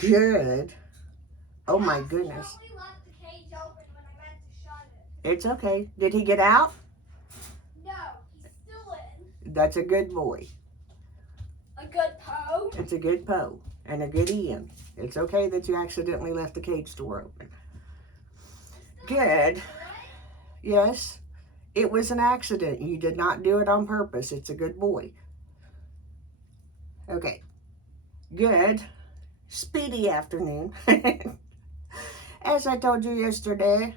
Good. Oh my goodness. It's okay. Did he get out? No, he's still in. That's a good boy. A good Poe? It's a good Poe and a good Ian. It's okay that you accidentally left the cage door open. Good. Yes, it was an accident. You did not do it on purpose. It's a good boy. Okay. Good. Speedy afternoon. As I told you yesterday,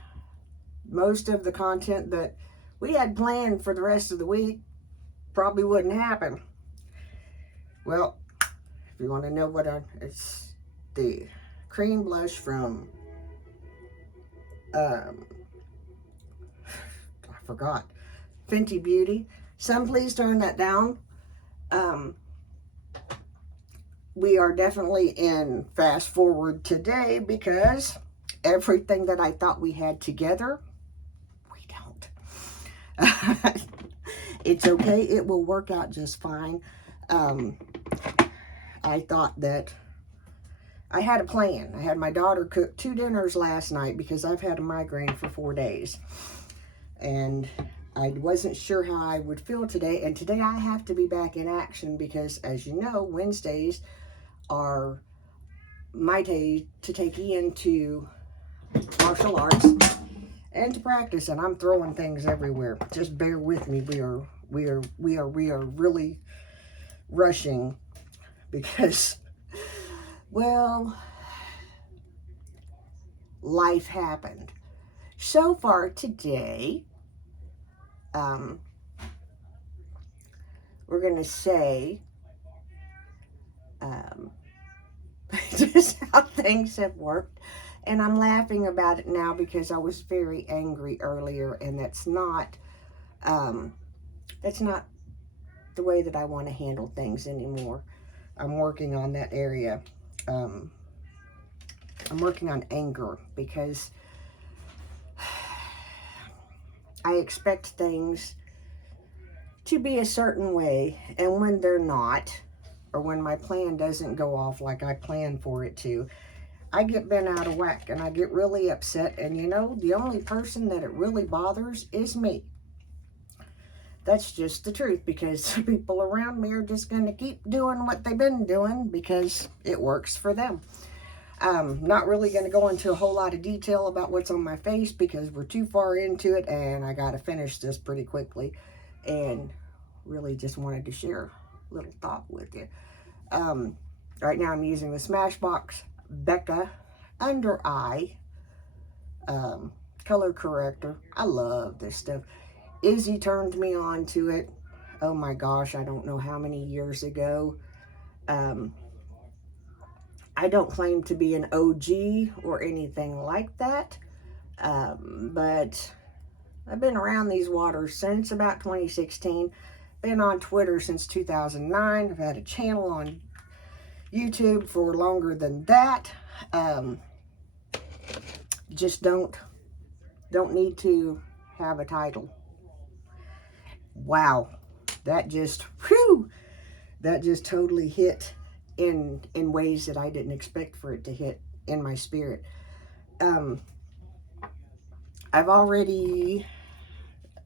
most of the content that we had planned for the rest of the week probably wouldn't happen. Well, if you want to know what it's the cream blush from, I forgot, Fenty Beauty. Some please turn that down. We are definitely in fast forward today because everything that I thought we had together, we don't. It's okay. It will work out just fine. I thought that I had a plan. I had my daughter cook 2 dinners last night because I've had a migraine for 4 days. And I wasn't sure how I would feel today. And today I have to be back in action because, as you know, Wednesdays are my day to take Ian to martial arts and to practice. And I'm throwing things everywhere. Just bear with me. We are really rushing because, well, life happened. So far today, we're going to say just how things have worked. And I'm laughing about it now because I was very angry earlier, and that's not the way that I want to handle things anymore. I'm working on that area. I'm working on anger because I expect things to be a certain way, and when they're not, or when my plan doesn't go off like I planned for it to, I get bent out of whack and I get really upset. And you know, the only person that it really bothers is me. That's just the truth, because people around me are just going to keep doing what they've been doing because it works for them. Not really going to go into a whole lot of detail about what's on my face because we're too far into it and I got to finish this pretty quickly, and really just wanted to share a little thought with you. Right now I'm using the Smashbox Becca Under Eye color corrector. I love this stuff. Izzy turned me on to it. Oh my gosh, I don't know how many years ago. I don't claim to be an OG or anything like that, but I've been around these waters since about 2016. Been on Twitter since 2009. I've had a channel on YouTube for longer than that. Just don't need to have a title. Wow, that just totally hit in ways that I didn't expect for it to hit in my spirit. I've already,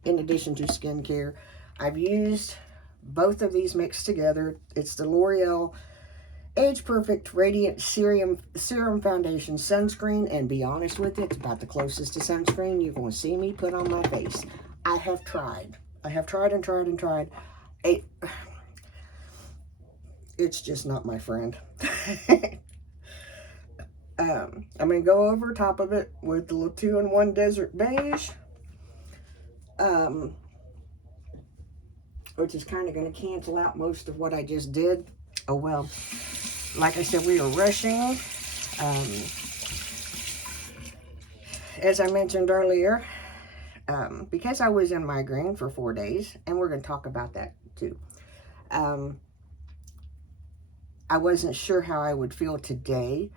in addition to skincare, I've used both of these mixed together. It's the L'Oreal Age Perfect Radiant Serum Foundation Sunscreen, and be honest with you, it's about the closest to sunscreen you're going to see me put on my face. I have tried and tried. It's just not my friend. I'm going to go over top of it with the 2-in-1 Desert Beige, which is kind of going to cancel out most of what I just did. Oh well, like I said, we are rushing. As I mentioned earlier, because I was in migraine for 4 days, and we're going to talk about that too. I wasn't sure how I would feel today.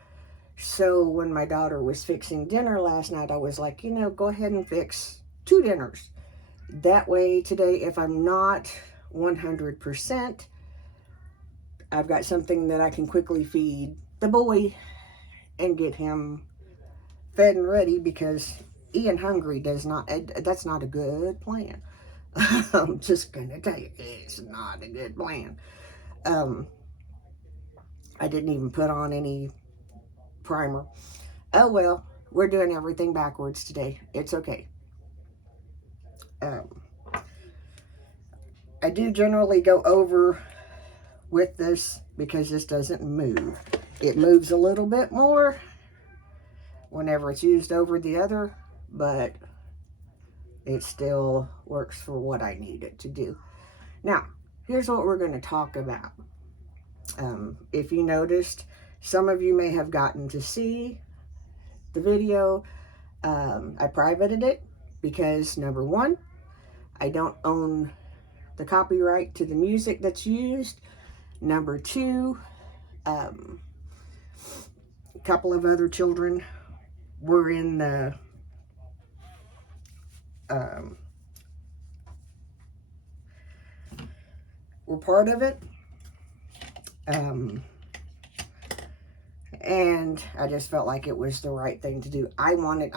So when my daughter was fixing dinner last night, I was like, you know, go ahead and fix 2 dinners. That way today, if I'm not 100%, I've got something that I can quickly feed the boy and get him fed and ready, because Ian hungry that's not a good plan. I'm just gonna tell you, it's not a good plan. I didn't even put on any primer. Oh well, we're doing everything backwards today. It's okay. Um, I do generally go over with this because this doesn't move. It moves a little bit more whenever it's used over the other, but it still works for what I need it to do. Now, here's what we're going to talk about. If you noticed, some of you may have gotten to see the video. I privated it because, number one, I don't own the copyright to the music that's used. Number two, a couple of other children were in the were part of it. And I just felt like it was the right thing to do. I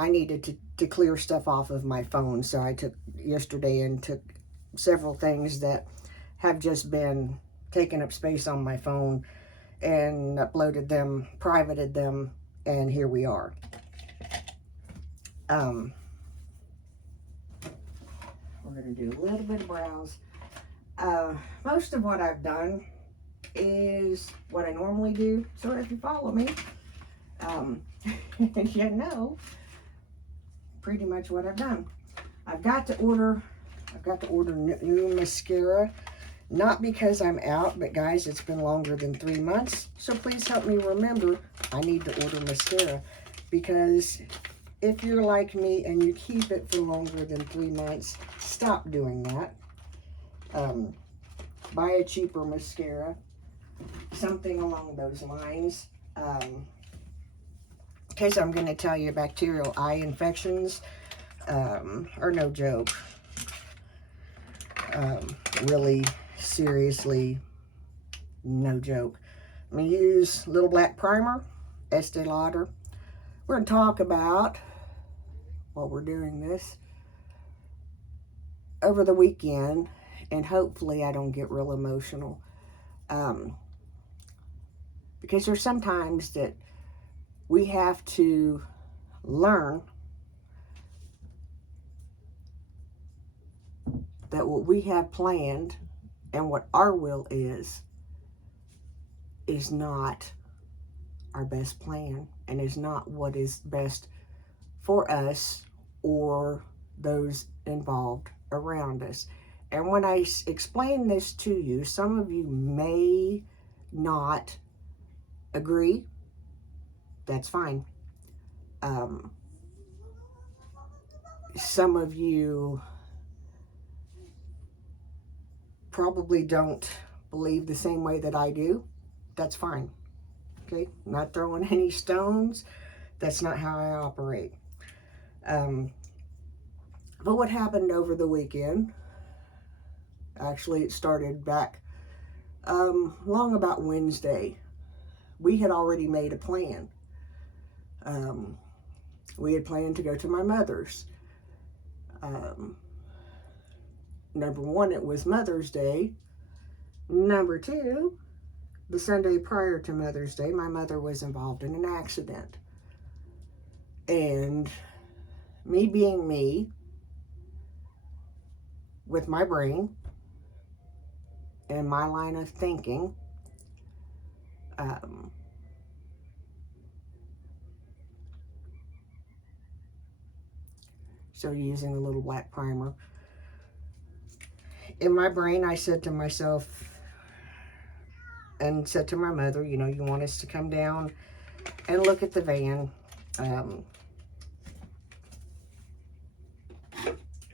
needed to clear stuff off of my phone, so I took yesterday and took several things that have just been taking up space on my phone and uploaded them, privated them, and here we are. We're going to do a little bit of browse. Most of what I've done is what I normally do, so if you follow me, you know pretty much what I've done. I've got to order new mascara, not because I'm out, but guys, it's been longer than 3 months, so please help me remember I need to order mascara, because if you're like me and you keep it for longer than 3 months, stop doing that. Buy a cheaper mascara, something along those lines. Because I'm going to tell you, bacterial eye infections are no joke. Really, seriously, no joke. I'm going to use Little Black Primer, Estee Lauder. We're going to talk about, while we're doing this, over the weekend, and hopefully I don't get real emotional. Because there's sometimes that we have to learn that what we have planned and what our will is not our best plan, and is not what is best for us or those involved around us. And when I explain this to you, some of you may not agree. That's fine. Some of you probably don't believe the same way that I do. That's fine. Okay? I'm not throwing any stones. That's not how I operate. But what happened over the weekend, actually it started back long about Wednesday. We had already made a plan. We had planned to go to my mother's. Number one, it was Mother's Day. Number two, the Sunday prior to Mother's Day, my mother was involved in an accident. And me being me, with my brain and my line of thinking, so using a Little Black Primer, in my brain I said to myself and said to my mother, you know, you want us to come down and look at the van,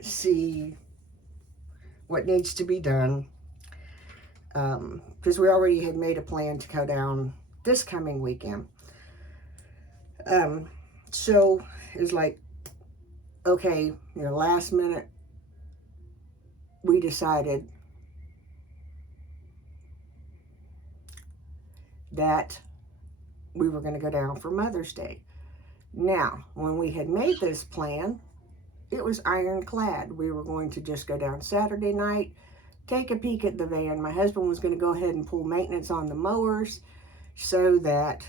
see what needs to be done, because we already had made a plan to go down this coming weekend. So it was like, okay, you know, last minute we decided that we were going to go down for Mother's Day. Now, when we had made this plan, it was ironclad. We were going to just go down Saturday night, take a peek at the van. My husband was going to go ahead and pull maintenance on the mowers so that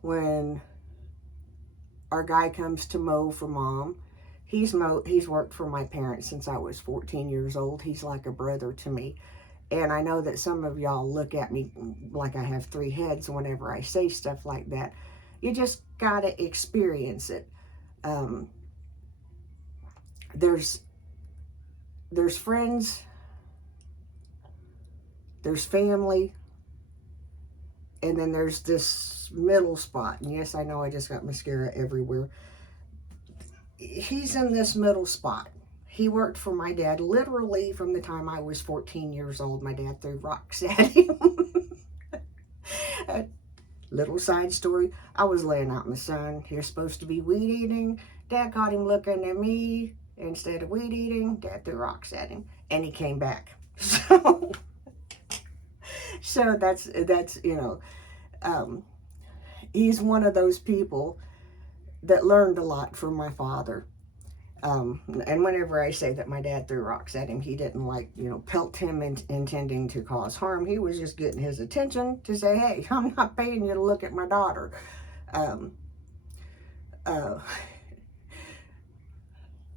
when our guy comes to mow for Mom, he's worked for my parents since I was 14 years old. He's like a brother to me. And I know that some of y'all look at me like I have three heads whenever I say stuff like that. You just gotta experience it. There's friends, there's family, and then there's this middle spot. And yes, I know I just got mascara everywhere. He's in this middle spot. He worked for my dad literally from the time I was 14 years old. My dad threw rocks at him. A little side story. I was laying out in the sun. He was supposed to be weed eating. Dad caught him looking at me. Instead of weed eating, Dad threw rocks at him. And he came back. So that's he's one of those people that learned a lot from my father. And whenever I say that my dad threw rocks at him, he didn't pelt him intending to cause harm. He was just getting his attention to say, hey, I'm not paying you to look at my daughter.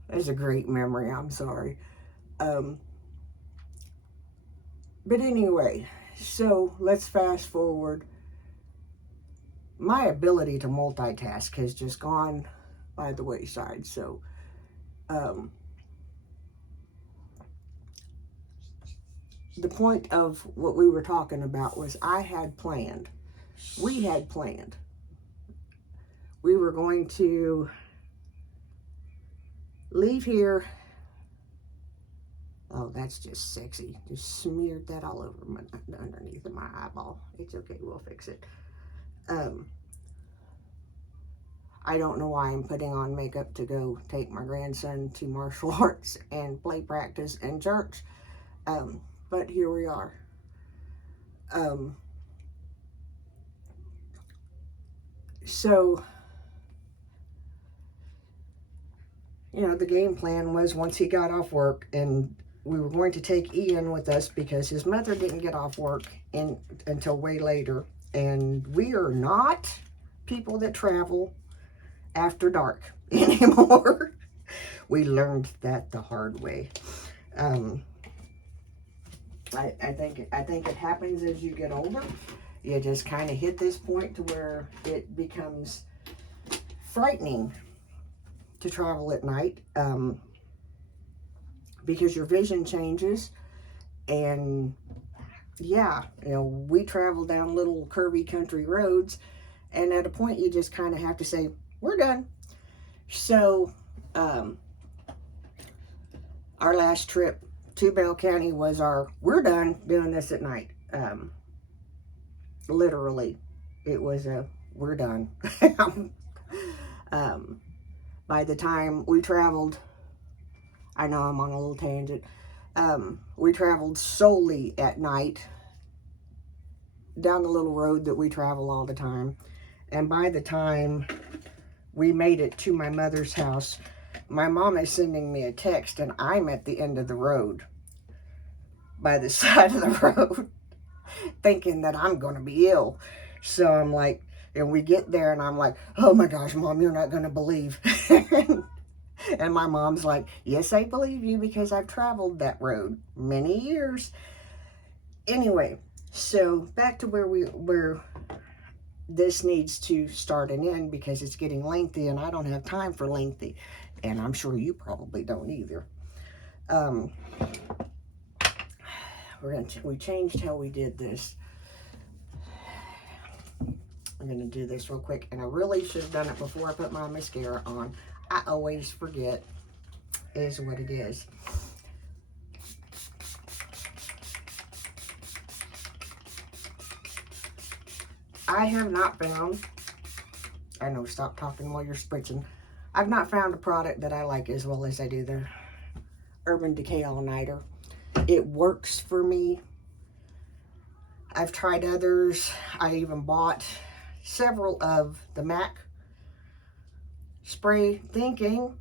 That's a great memory, I'm sorry. But anyway, so let's fast forward. My ability to multitask has just gone by the wayside. So the point of what we were talking about was we had planned. We were going to leave here. Oh, that's just sexy. Just smeared that all over underneath of my eyeball. It's okay, we'll fix it. I don't know why I'm putting on makeup to go take my grandson to martial arts and play practice and church. But here we are. So, the game plan was once he got off work, and we were going to take Ian with us because his mother didn't get off work until way later. And we are not people that travel after dark anymore. We learned that the hard way. I think it happens as you get older. You just kind of hit this point to where it becomes frightening to travel at night, because your vision changes. And yeah, we travel down little curvy country roads, and at a point you just kind of have to say, we're done. So our last trip to Bell County was we're done doing this at night. Literally, it was we're done. By the time we traveled, I know I'm on a little tangent. We traveled solely at night down the little road that we travel all the time. And by the time we made it to my mother's house, my mom is sending me a text, and I'm at the end of the road by the side of the road thinking that I'm going to be ill. So I'm like, and we get there and I'm like, oh my gosh, Mom, you're not going to believe. And my mom's like, yes, I believe you because I've traveled that road many years. Anyway, so back to where this needs to start and end, because it's getting lengthy and I don't have time for lengthy. And I'm sure you probably don't either. We changed how we did this. I'm going to do this real quick. And I really should have done it before I put my mascara on. I always forget. It is what it is. I have not found, I know, stop talking while you're spritzing. I've not found a product that I like as well as I do the Urban Decay All Nighter. It works for me. I've tried others. I even bought several of the MAC spray, thinking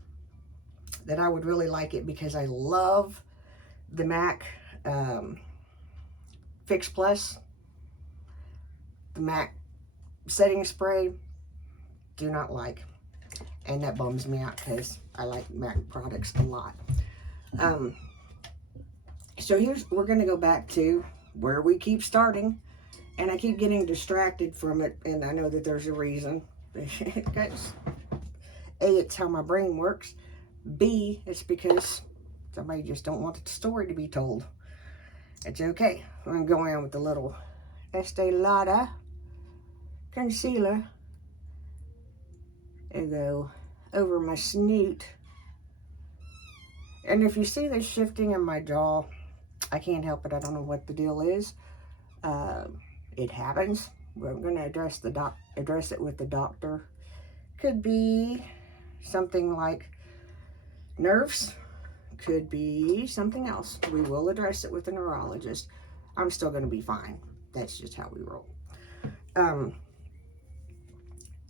that I would really like it because I love the MAC Fix Plus. The MAC setting spray, do not like. And that bums me out because I like MAC products a lot. So we're going to go back to where we keep starting. And I keep getting distracted from it. And I know that there's a reason. Because A, it's how my brain works. B, it's because somebody just don't want the story to be told. It's okay. I'm going to go in with the little Estee Lauder concealer and go over my snoot. And if you see this shifting in my jaw, I can't help it. I don't know what the deal is. It happens. We're going to address it with the doctor. Could be something like nerves. Could be something else. We will address it with a neurologist. I'm still going to be fine. That's just how we roll.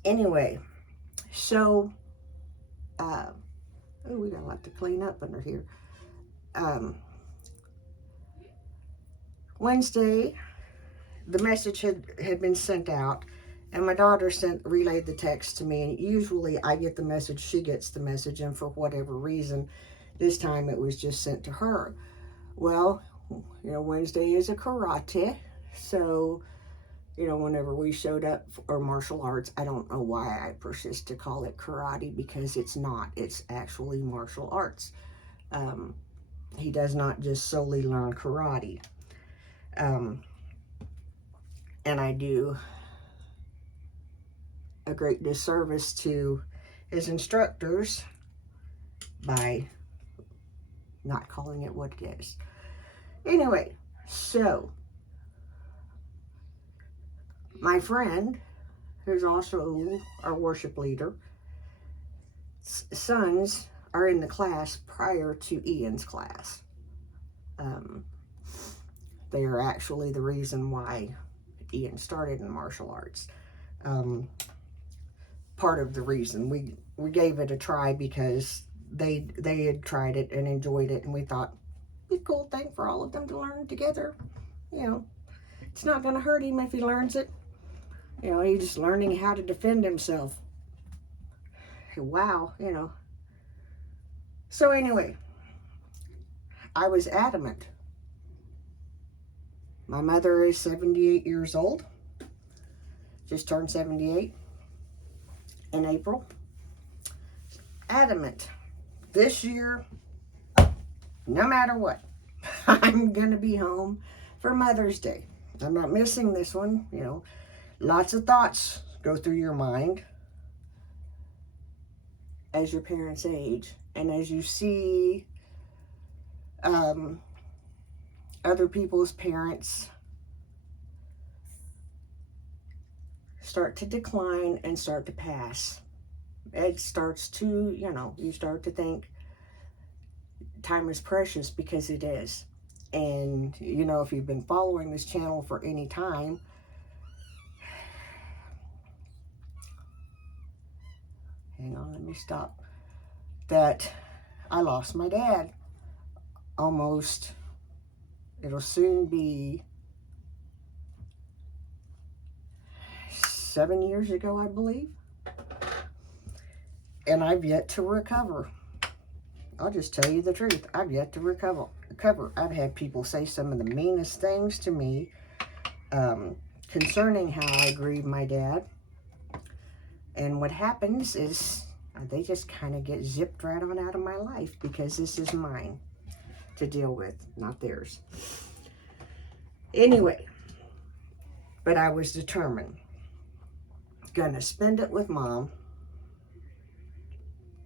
Anyway, so we got a lot to clean up under here. Wednesday, the message had been sent out, and my daughter relayed the text to me. And usually I get the message, she gets the message, and for whatever reason, this time it was just sent to her. Well, Wednesday is a karate, so whenever we showed up, or martial arts, I don't know why I persist to call it karate, because it's not. It's actually martial arts. He does not just solely learn karate. And I do a great disservice to his instructors by not calling it what it is. Anyway, so my friend, who's also our worship leader, sons are in the class prior to Ian's class. They are actually the reason why Ian started in martial arts. Part of the reason we gave it a try because they had tried it and enjoyed it, and we thought it'd be a cool thing for all of them to learn together. It's not going to hurt him if he learns it. He's just learning how to defend himself. Wow, So anyway, I was adamant. My mother is 78 years old. Just turned 78 in April. Adamant. This year, no matter what, I'm going to be home for Mother's Day. I'm not missing this one. Lots of thoughts go through your mind as your parents age, and as you see other people's parents start to decline and start to pass. It starts to, you start to think time is precious, because it is. And, if you've been following this channel for any time, hang on, let me stop. That I lost my dad almost, it'll soon be 7 years ago, I believe. And I've yet to recover. I'll just tell you the truth. I've yet to recover. I've had people say some of the meanest things to me concerning how I grieve my dad. And what happens is they just kind of get zipped right on out of my life, because this is mine to deal with, not theirs. Anyway, but I was determined. Gonna spend it with Mom.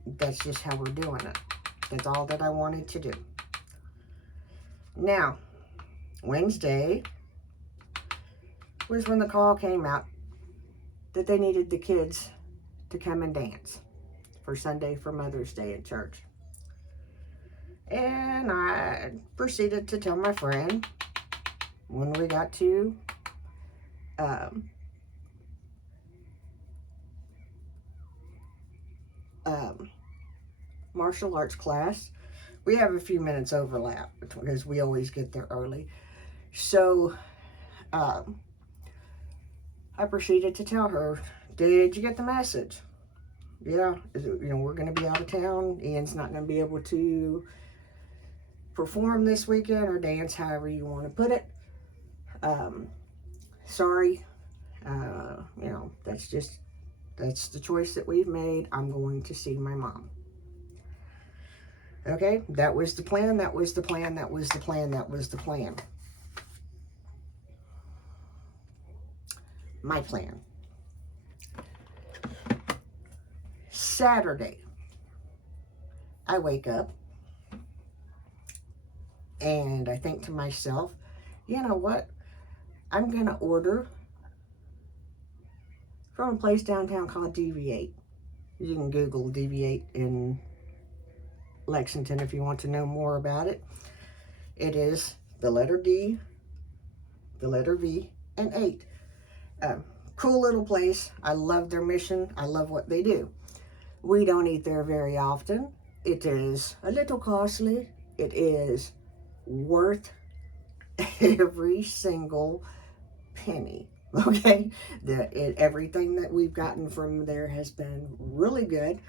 That's just how we're doing it. That's all that I wanted to do. Now, Wednesday was when the call came out that they needed the kids to come and dance for Sunday for Mother's Day at church. And I proceeded to tell my friend when we got to um, um, martial arts class. We have a few minutes overlap because we always get there early. So um, I proceeded to tell her, "Did you get the message? Yeah, we're going to be out of town. Ian's not going to be able to perform this weekend or dance, however you want to put it. Um, sorry, that's the choice that we've made. I'm going to see my mom." Okay, that was the plan, that was the plan, that was the plan, that was the plan. My plan. Saturday, I wake up and I think to myself, you know what? I'm going to order from a place downtown called Deviate. You can Google Deviate in Lexington if you want to know more about it. It is the letter D, the letter V, and 8. Cool little place. I love their mission. I love what they do. We don't eat there very often. It is a little costly. It is worth every single penny. Okay, everything that we've gotten from there has been really good.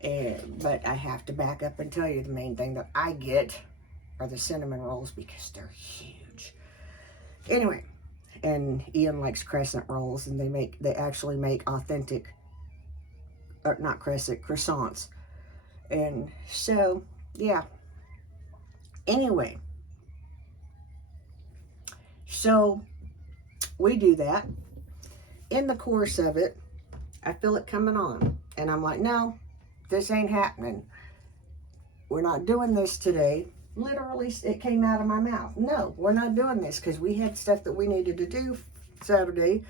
But I have to back up and tell you the main thing that I get are the cinnamon rolls because they're huge. Anyway, and Ian likes crescent rolls, and they actually make authentic, or not crescent, croissants. And so, yeah. Anyway, so we do that. In the course of it, I feel it coming on, and I'm like, no, this ain't happening. We're not doing this today. Literally, it came out of my mouth. No, we're not doing this because we had stuff that we needed to do Saturday,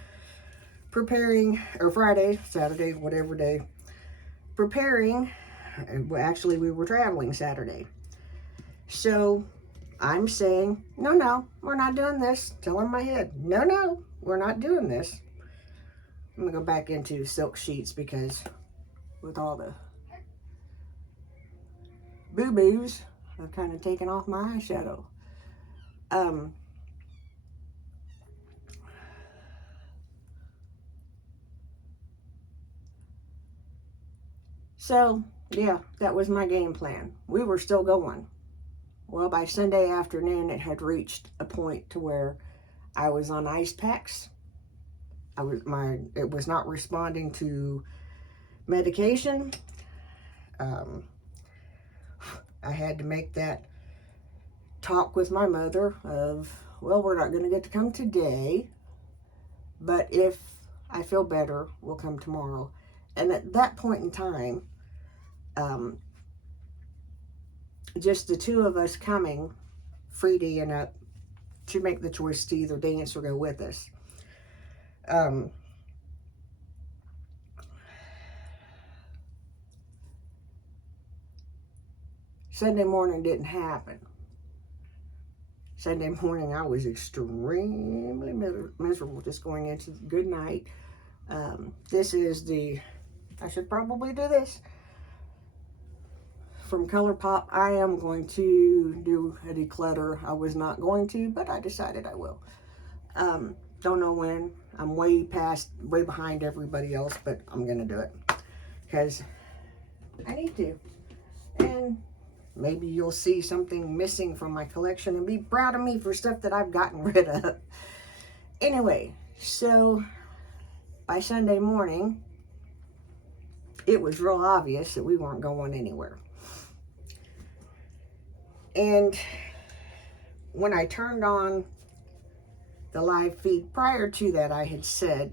preparing, or Friday, Saturday, whatever day, preparing. Actually, we were traveling Saturday. So I'm saying, no, we're not doing this. Telling my head, no, we're not doing this. I'm going to go back into silk sheets because with all the boo-boos, I've kind of taken off my eyeshadow. So, yeah, that was my game plan. We were still going. Well, by Sunday afternoon, it had reached a point to where I was on ice packs. It was not responding to medication. I had to make that talk with my mother of, well, we're not going to get to come today, but if I feel better, we'll come tomorrow. And at that point in time, just the two of us coming freed Ian up to make the choice to either dance or go with us. Sunday morning didn't happen. Sunday morning I was extremely miserable just going into the good night. This is I should probably do this. From ColourPop, I am going to do a declutter. I was not going to, but I decided I will. Don't know when. I'm way behind everybody else, but I'm going to do it because I need to. And maybe you'll see something missing from my collection and be proud of me for stuff that I've gotten rid of. Anyway, so by Sunday morning, it was real obvious that we weren't going anywhere. And when I turned on the live feed prior to that, I had said,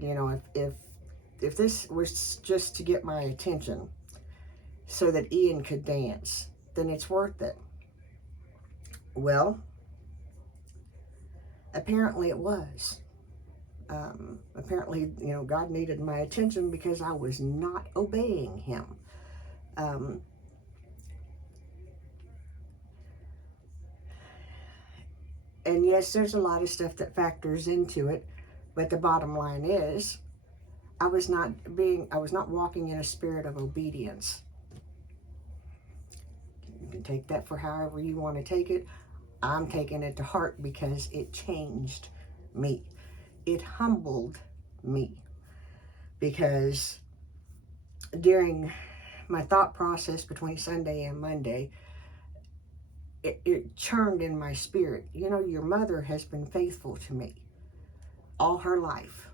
if this was just to get my attention so that Ian could dance, then it's worth it. Well, apparently it was. Apparently, God needed my attention because I was not obeying him. And yes, there's a lot of stuff that factors into it, But the bottom line is, I was not walking in a spirit of obedience. You can take that for however you want to take it. I'm taking it to heart because it changed me. It humbled me. Because during my thought process between Sunday and Monday, it churned in my spirit. You know, your mother has been faithful to me all her life.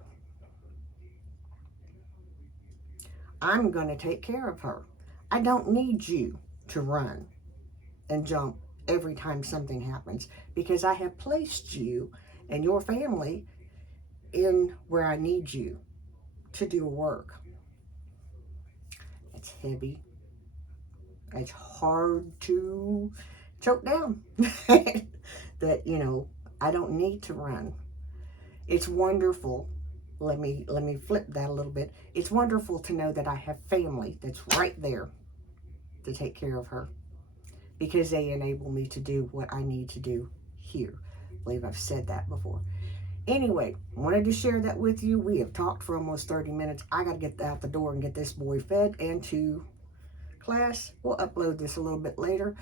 I'm going to take care of her. I don't need you to run and jump every time something happens, because I have placed you and your family in where I need you to do work. It's heavy. It's hard to choke down. That, you know, I don't need to run. It's wonderful. Let me flip that a little bit. It's wonderful to know that I have family that's right there to take care of her, because they enable me to do what I need to do here. I believe I've said that before. Anyway, wanted to share that with you. We have talked for almost 30 minutes. I got to get out the door and get this boy fed and to class. We'll upload this a little bit later.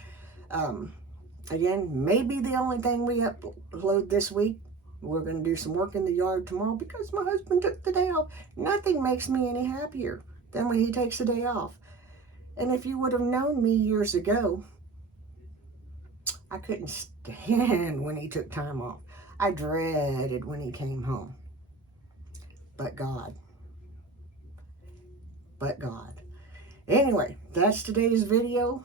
Again, maybe the only thing we upload this week. We're going to do some work in the yard tomorrow because my husband took the day off. Nothing makes me any happier than when he takes the day off. And if you would have known me years ago, I couldn't stand when he took time off. I dreaded when he came home. But God. Anyway, that's today's video.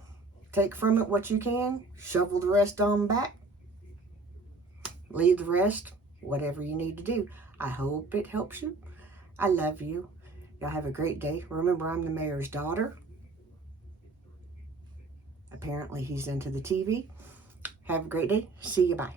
Take from it what you can. Shovel the rest on back. Leave the rest, whatever you need to do. I hope it helps you. I love you. Y'all have a great day. Remember, I'm the mayor's daughter. Apparently, he's into the TV. Have a great day. See you. Bye.